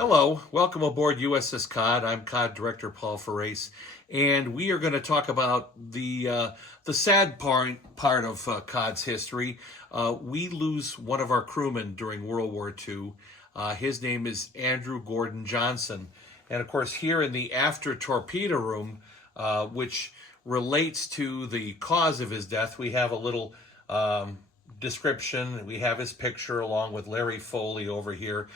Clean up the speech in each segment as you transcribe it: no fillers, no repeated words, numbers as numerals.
Hello, welcome aboard USS Cod. I'm Cod Director Paul Ferrace, and we are going to talk about the sad part of Cod's history. We lose one of our crewmen during World War II. His name is Andrew Gordon Johnson, and of course, here in the after torpedo room, which relates to the cause of his death, we have a little description. We have his picture along with Larry Foley over here.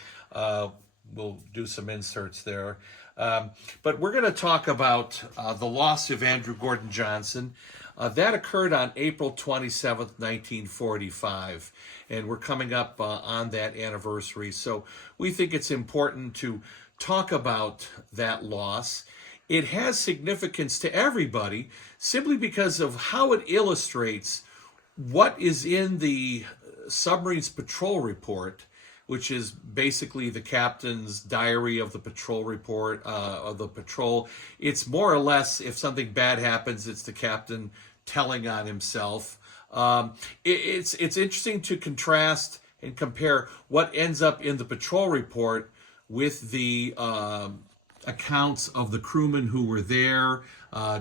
We'll do some inserts there. But we're going to talk about the loss of Andrew Gordon Johnson. That occurred on April 27th, 1945. And we're coming up on that anniversary. So we think it's important to talk about that loss. It has significance to everybody simply because of how it illustrates what is in the submarine's patrol report, which is basically the captain's diary of the patrol report of the patrol. It's more or less, if something bad happens, it's the captain telling on himself. It's interesting to contrast and compare what ends up in the patrol report with the accounts of the crewmen who were there,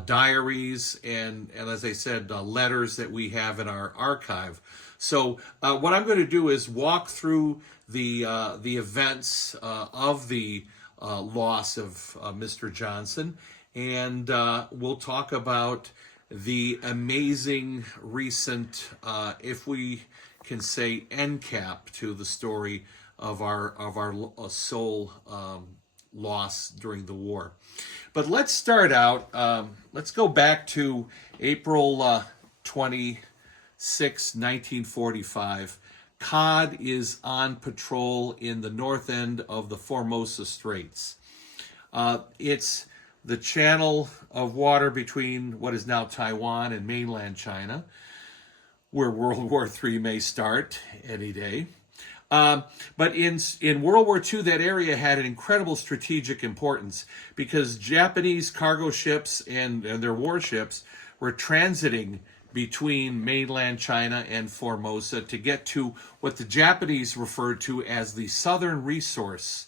diaries, and as I said, letters that we have in our archive. So what I'm going to do is walk through the events of the loss of Mr. Johnson, and we'll talk about the amazing recent, if we can say, end cap to the story of our sole loss during the war. But let's start out. Let's go back to April 26, 1945. Cod is on patrol in the north end of the Formosa Straits. It's the channel of water between what is now Taiwan and mainland China, where World War III may start any day. But in World War II, that area had an incredible strategic importance because Japanese cargo ships and their warships were transiting between mainland China and Formosa to get to what the Japanese referred to as the Southern Resource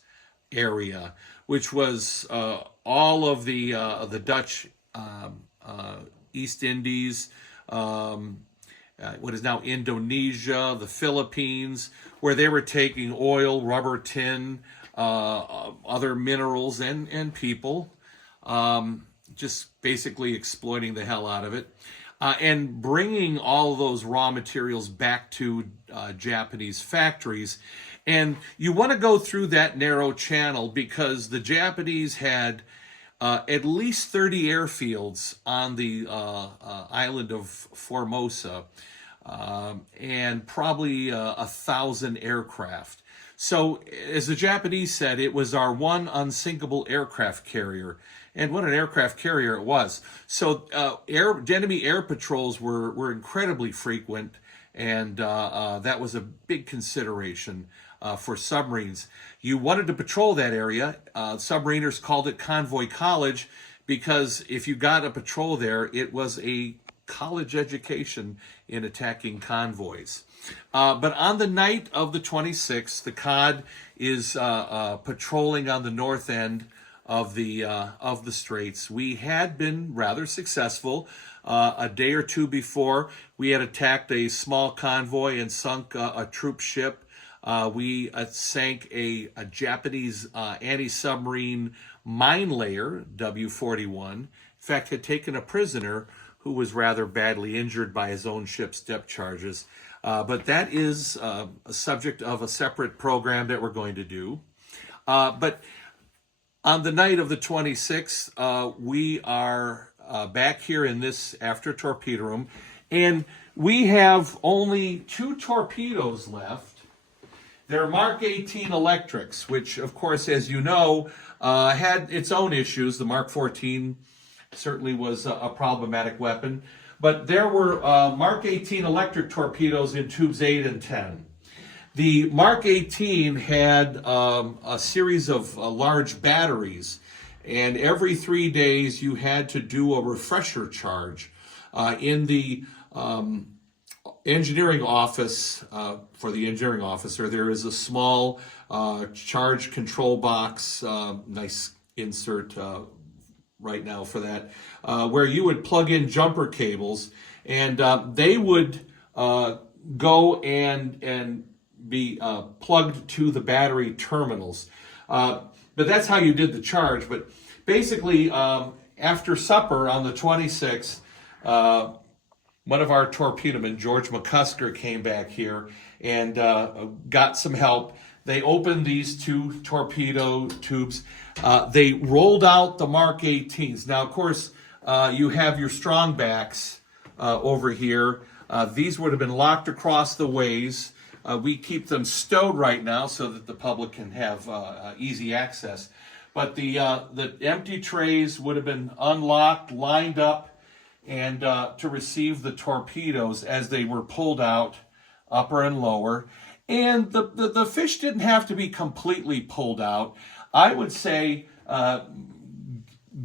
Area, which was all of the Dutch East Indies, what is now Indonesia, the Philippines, where they were taking oil, rubber, tin, other minerals, and people, just basically exploiting the hell out of it. And bringing all of those raw materials back to Japanese factories. And you want to go through that narrow channel because the Japanese had at least 30 airfields on the island of Formosa and probably 1,000 aircraft. So, as the Japanese said, it was our one unsinkable aircraft carrier. And what an aircraft carrier it was. So enemy air patrols were incredibly frequent, and that was a big consideration for submarines. You wanted to patrol that area. Submariners called it Convoy College because if you got a patrol there, it was a college education in attacking convoys. But on the night of the 26th, the Cod is patrolling on the north end of the straits. We had been rather successful. A day or two before, we had attacked a small convoy and sunk a troop ship. We sank a Japanese anti-submarine mine layer, W-41. In fact, had taken a prisoner who was rather badly injured by his own ship's depth charges. But that is a subject of a separate program that we're going to do. But on the night of the 26th, we are back here in this after torpedo room, and we have only 2 torpedoes left. They're Mark 18 electrics, which, of course, as you know, had its own issues. The Mark 14 certainly was a problematic weapon, but there were Mark 18 electric torpedoes in tubes 8 and 10. The Mark 18 had a series of large batteries, and every 3 days you had to do a refresher charge in the engineering office, for the engineering officer, there is a small charge control box, nice insert right now for that, where you would plug in jumper cables, and they would go and be plugged to the battery terminals. But that's how you did the charge. But basically, after supper on the 26th, one of our torpedomen, George McCusker, came back here and got some help. They opened these two torpedo tubes. They rolled out the Mark 18s. Now, of course, you have your strong backs over here. These would have been locked across the ways. We keep them stowed right now so that the public can have easy access. But the empty trays would have been unlocked, lined up, and to receive the torpedoes as they were pulled out, upper and lower. And the fish didn't have to be completely pulled out. I would say,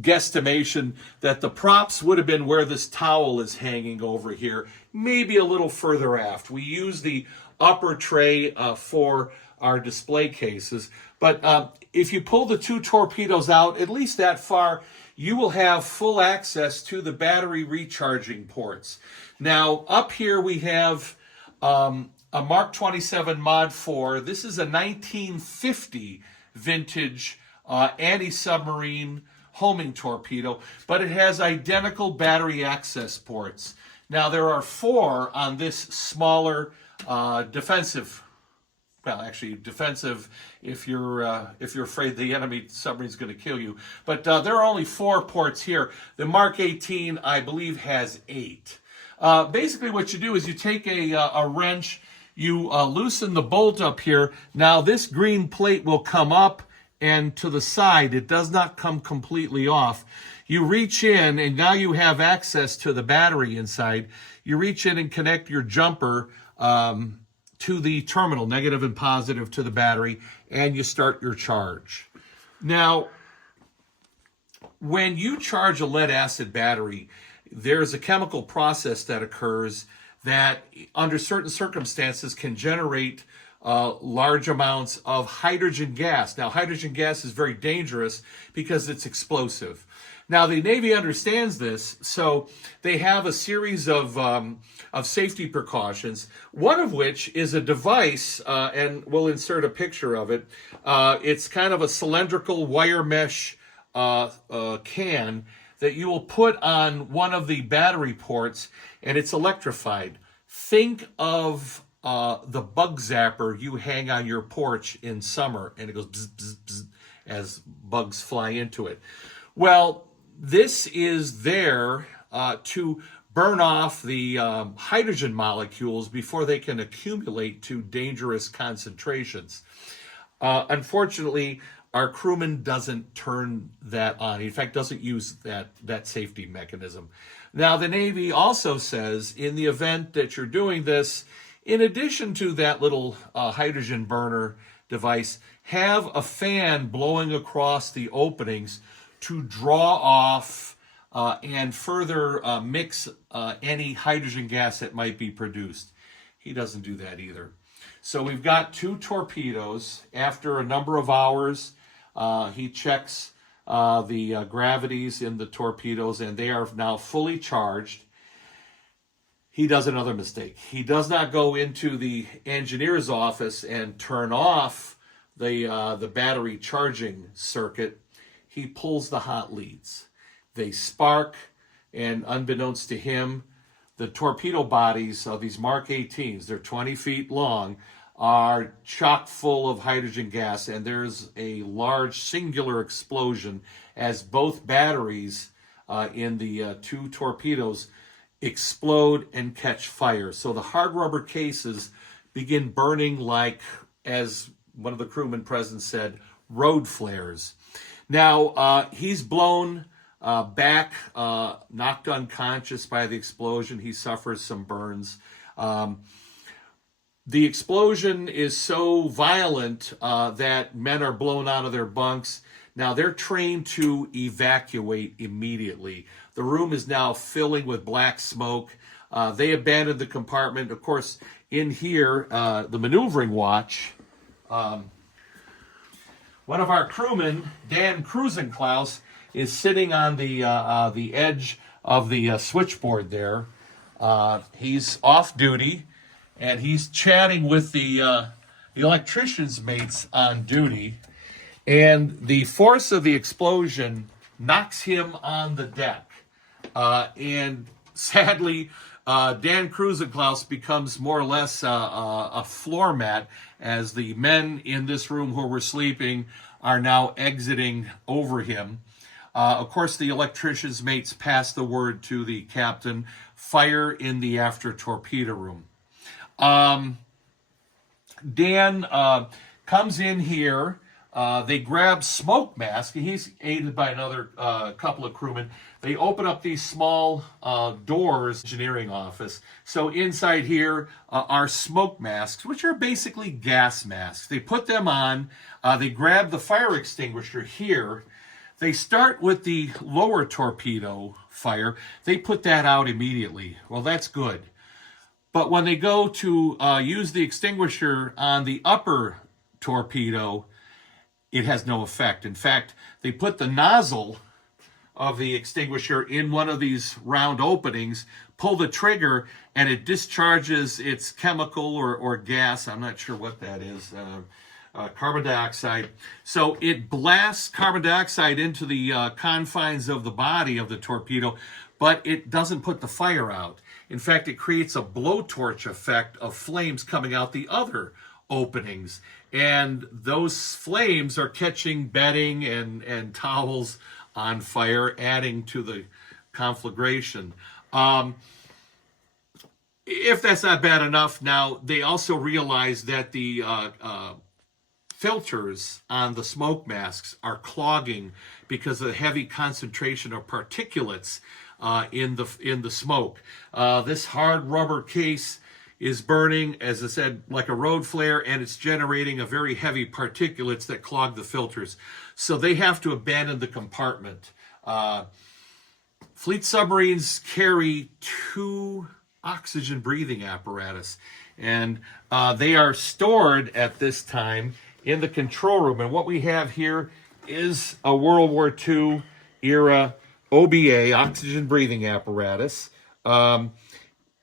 guesstimation, that the props would have been where this towel is hanging over here, maybe a little further aft. We use the upper tray for our display cases. But if you pull the two torpedoes out, at least that far, you will have full access to the battery recharging ports. Now, up here we have a Mark 27 Mod 4. This is a 1950 vintage anti-submarine homing torpedo, but it has identical battery access ports. Now, there are 4 on this smaller defensive. Well, actually, defensive if you're afraid the enemy submarine is going to kill you. But there are only 4 ports here. The Mark 18, I believe, has 8. Basically, what you do is you take a wrench, you loosen the bolt up here. Now, this green plate will come up and to the side. It does not come completely off. You reach in, and now you have access to the battery inside. You reach in and connect your jumper to the terminal, negative and positive to the battery, and you start your charge. Now, when you charge a lead acid battery, there's a chemical process that occurs that under certain circumstances can generate large amounts of hydrogen gas. Now, hydrogen gas is very dangerous because it's explosive. Now, the Navy understands this, so they have a series of safety precautions, one of which is a device, and we'll insert a picture of it. It's kind of a cylindrical wire mesh can that you will put on one of the battery ports, and it's electrified. Think of the bug zapper you hang on your porch in summer, and it goes bzz, bzz, bzz, as bugs fly into it. Well, this is there to burn off the hydrogen molecules before they can accumulate to dangerous concentrations. Unfortunately, our crewman doesn't turn that on. In fact, doesn't use that safety mechanism. Now, the Navy also says in the event that you're doing this, in addition to that little hydrogen burner device, have a fan blowing across the openings to draw off and further mix any hydrogen gas that might be produced. He doesn't do that either. So we've got 2 torpedoes. After a number of hours, he checks the gravities in the torpedoes, and they are now fully charged. He does another mistake. He does not go into the engineer's office and turn off the battery charging circuit. He pulls the hot leads. They spark, and unbeknownst to him, the torpedo bodies of these Mark 18s, they're 20 feet long, are chock full of hydrogen gas, and there's a large singular explosion as both batteries in the 2 torpedoes explode and catch fire. So the hard rubber cases begin burning like, as one of the crewmen present said, road flares. Now, he's blown back, knocked unconscious by the explosion. He suffers some burns. The explosion is so violent that men are blown out of their bunks. Now, they're trained to evacuate immediately. The room is now filling with black smoke. They abandoned the compartment. Of course, in here, the maneuvering watch, one of our crewmen, Dan Krusenklaus, is sitting on the edge of the switchboard there. He's off duty, and he's chatting with the electrician's mates on duty. And the force of the explosion knocks him on the deck. And sadly, Dan Krusenklaus becomes more or less a floor mat as the men in this room who were sleeping are now exiting over him. Of course, the electrician's mates pass the word to the captain, fire in the after torpedo room. Dan comes in here. They grab smoke mask. He's aided by another couple of crewmen. They open up these small doors, engineering office. So inside here are smoke masks, which are basically gas masks. They put them on. They grab the fire extinguisher here. They start with the lower torpedo fire. They put that out immediately. Well, that's good. But when they go to use the extinguisher on the upper torpedo, it has no effect. In fact, they put the nozzle of the extinguisher in one of these round openings, pull the trigger, and it discharges its chemical or gas. I'm not sure what that is. Carbon dioxide. So it blasts carbon dioxide into the confines of the body of the torpedo, but it doesn't put the fire out. In fact, it creates a blowtorch effect of flames coming out the other openings. And those flames are catching bedding and towels on fire, adding to the conflagration. If that's not bad enough, now they also realize that the filters on the smoke masks are clogging because of the heavy concentration of particulates in the smoke. This hard rubber case is burning, as I said, like a road flare, and it's generating a very heavy particulates that clog the filters. So they have to abandon the compartment. Fleet submarines carry 2 oxygen breathing apparatus, and they are stored at this time in the control room. And what we have here is a World War II era OBA, oxygen breathing apparatus.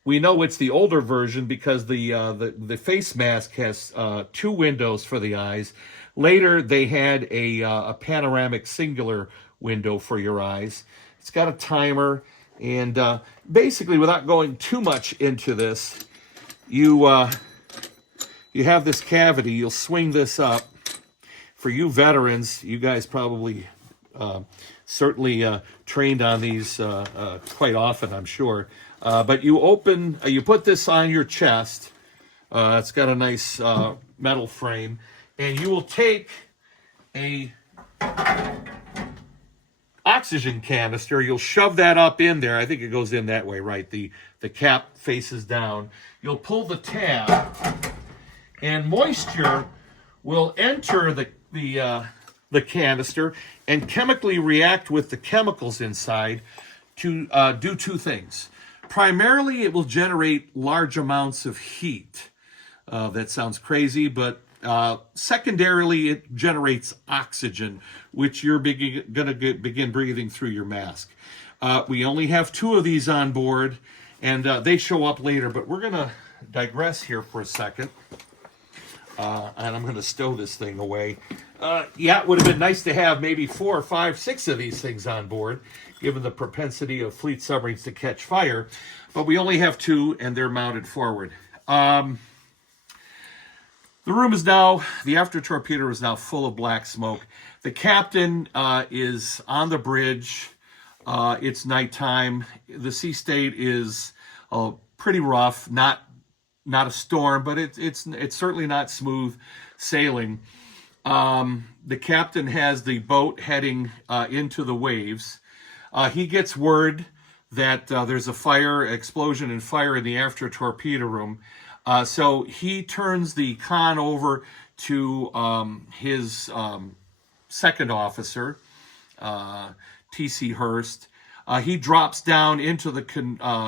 We know it's the older version because the face mask has 2 windows for the eyes. Later, they had a panoramic singular window for your eyes. It's got a timer, and basically, without going too much into this, you have this cavity. You'll swing this up. For you veterans, you guys probably certainly trained on these quite often, I'm sure. But you put this on your chest. It's got a nice metal frame, and you will take a oxygen canister. You'll shove that up in there. I think it goes in that way, right? The cap faces down. You'll pull the tab, and moisture will enter the canister and chemically react with the chemicals inside to do 2 things. Primarily, it will generate large amounts of heat. That sounds crazy, but secondarily, it generates oxygen, which you're going to begin breathing through your mask. We only have 2 of these on board, and they show up later, but we're going to digress here for a second. And I'm going to stow this thing away. Yeah, it would have been nice to have maybe 4 or 5, 6 of these things on board, given the propensity of fleet submarines to catch fire. But we only have 2, and they're mounted forward. The room is now, the after torpedo is now full of black smoke. The captain is on the bridge. It's nighttime. The sea state is pretty rough, not a storm, but it's certainly not smooth sailing. The captain has the boat heading into the waves. He gets word that there's a explosion and fire in the after torpedo room. So he turns the con over to his second officer, T.C. Hurst. he drops down into the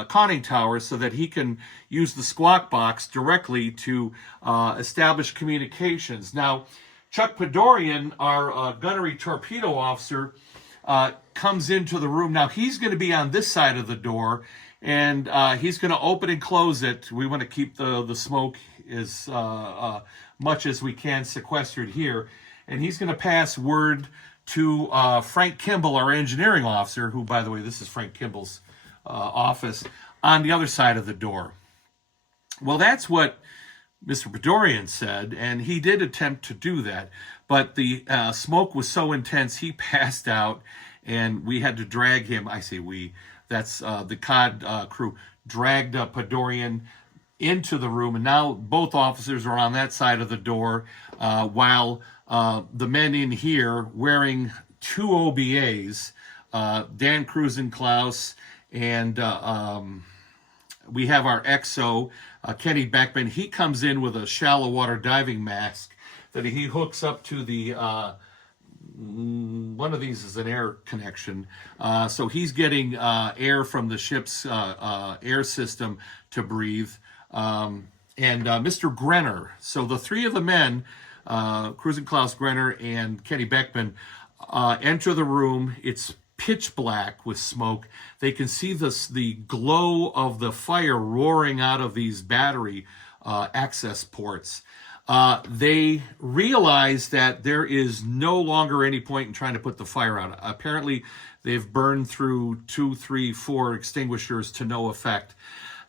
conning tower so that he can use the squawk box directly to establish communications. Now, Chuck Podorian, our gunnery torpedo officer, comes into the room. Now, he's going to be on this side of the door, and he's going to open and close it. We want to keep the smoke as much as we can sequestered here. And he's going to pass word to Frank Kimball, our engineering officer, who, by the way, this is Frank Kimball's office, on the other side of the door. Well, that's what Mr. Podorian said, and he did attempt to do that. But the smoke was so intense, he passed out, and we had to drag him. I say we. That's the Cod crew dragged Podorian into the room, and now both officers are on that side of the door, while the men in here wearing two OBAs, Dan Krusenklaus, and we have our XO, Kenny Beckman. He comes in with a shallow water diving mask that he hooks up to the one of these is an air connection. So he's getting air from the ship's air system to breathe. And Mr. Grenner. So the three of the men, Krusenklaus, Grenner, and Kenny Beckman, enter the room. It's pitch black with smoke. They can see the glow of the fire roaring out of these battery access ports. They realize that there is no longer any point in trying to put the fire out. Apparently, they've burned through 2, 3, 4 extinguishers to no effect.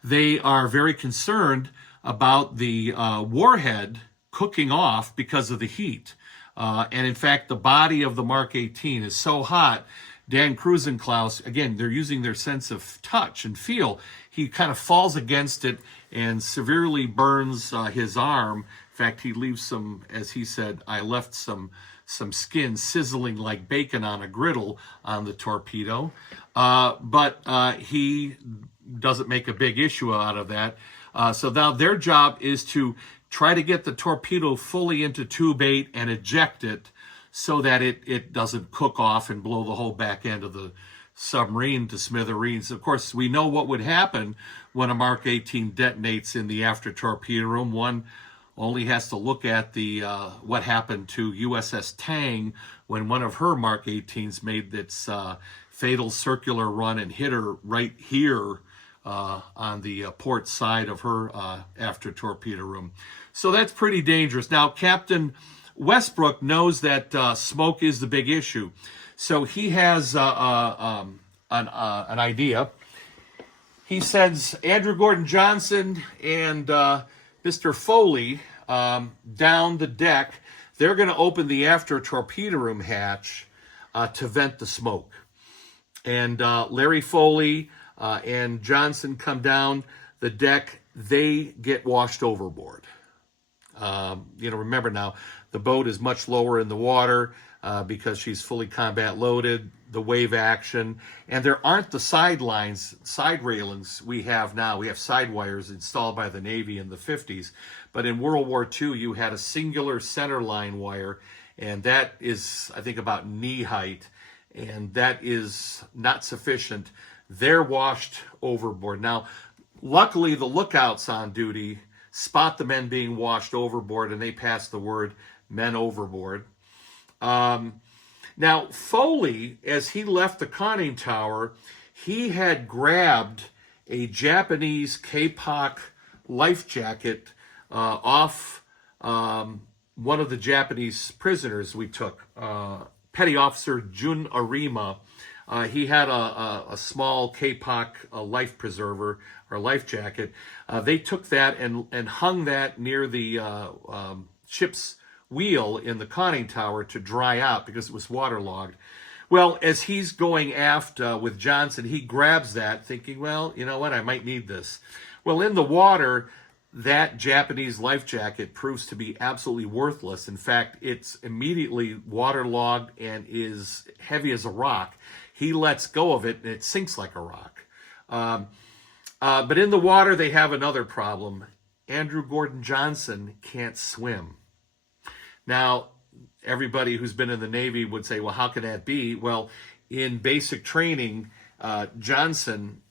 They are very concerned about the warhead cooking off because of the heat. And in fact, the body of the Mark 18 is so hot, Dan Krusenklaus, again, they're using their sense of touch and feel. He kind of falls against it and severely burns his arm. In fact, he leaves some, as he said, I left some skin sizzling like bacon on a griddle on the torpedo. But he doesn't make a big issue out of that. So now their job is to try to get the torpedo fully into tube 8 and eject it so that it doesn't cook off and blow the whole back end of the submarine to smithereens. Of course, we know what would happen when a Mark 18 detonates in the after torpedo room. One only has to look at the what happened to USS Tang when one of her Mark 18s made its fatal circular run and hit her right here on the port side of her after torpedo room. So that's pretty dangerous. Now, Captain Westbrook knows that smoke is the big issue. So he has an idea. He sends Andrew Gordon Johnson and Mr. Foley down the deck. They're going to open the after torpedo room hatch to vent the smoke. And Larry Foley and Johnson come down the deck. They get washed overboard. Remember now, the boat is much lower in the water because she's fully combat loaded, the wave action, and there aren't the side railings we have now. We have side wires installed by the Navy in the 50s, but in World War II, you had a singular center line wire, and that is, I think, about knee height, and that is not sufficient. They're washed overboard. Now, luckily, the lookouts on duty spot the men being washed overboard, and they pass the word, men overboard. Now, Foley, as he left the conning tower, he had grabbed a Japanese K-POC life jacket off one of the Japanese prisoners we took, Petty Officer Jun Arima. He had a small K-POC life preserver or life jacket. They took that and hung that near the ship's wheel in the conning tower to dry out because it was waterlogged. Well, as he's going aft with Johnson, he grabs that thinking, well, you know what, I might need this. Well, in the water, that Japanese life jacket proves to be absolutely worthless. In fact, it's immediately waterlogged and is heavy as a rock. He lets go of it and it sinks like a rock. But in the water, they have another problem. Andrew Gordon Johnson can't swim. Now, everybody who's been in the Navy would say, well, how can that be? Well, in basic training, Johnson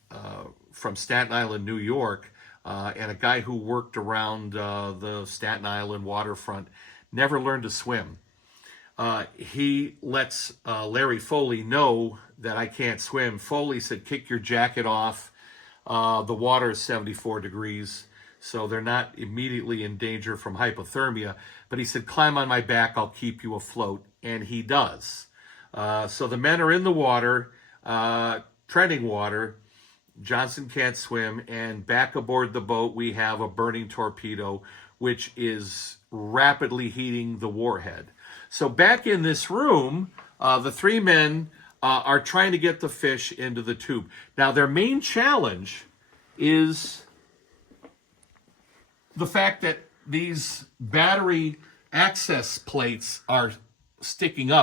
from Staten Island, New York, and a guy who worked around the Staten Island waterfront, never learned to swim. He lets Larry Foley know that I can't swim. Foley said, kick your jacket off. The water is 74 degrees, so they're not immediately in danger from hypothermia. But he said, climb on my back, I'll keep you afloat. And he does. So the men are in the water, treading water. Johnson can't swim, and back aboard the boat we have a burning torpedo, which is rapidly heating the warhead. So back in this room, the three men are trying to get the fish into the tube. Now, their main challenge is the fact that these battery access plates are sticking up.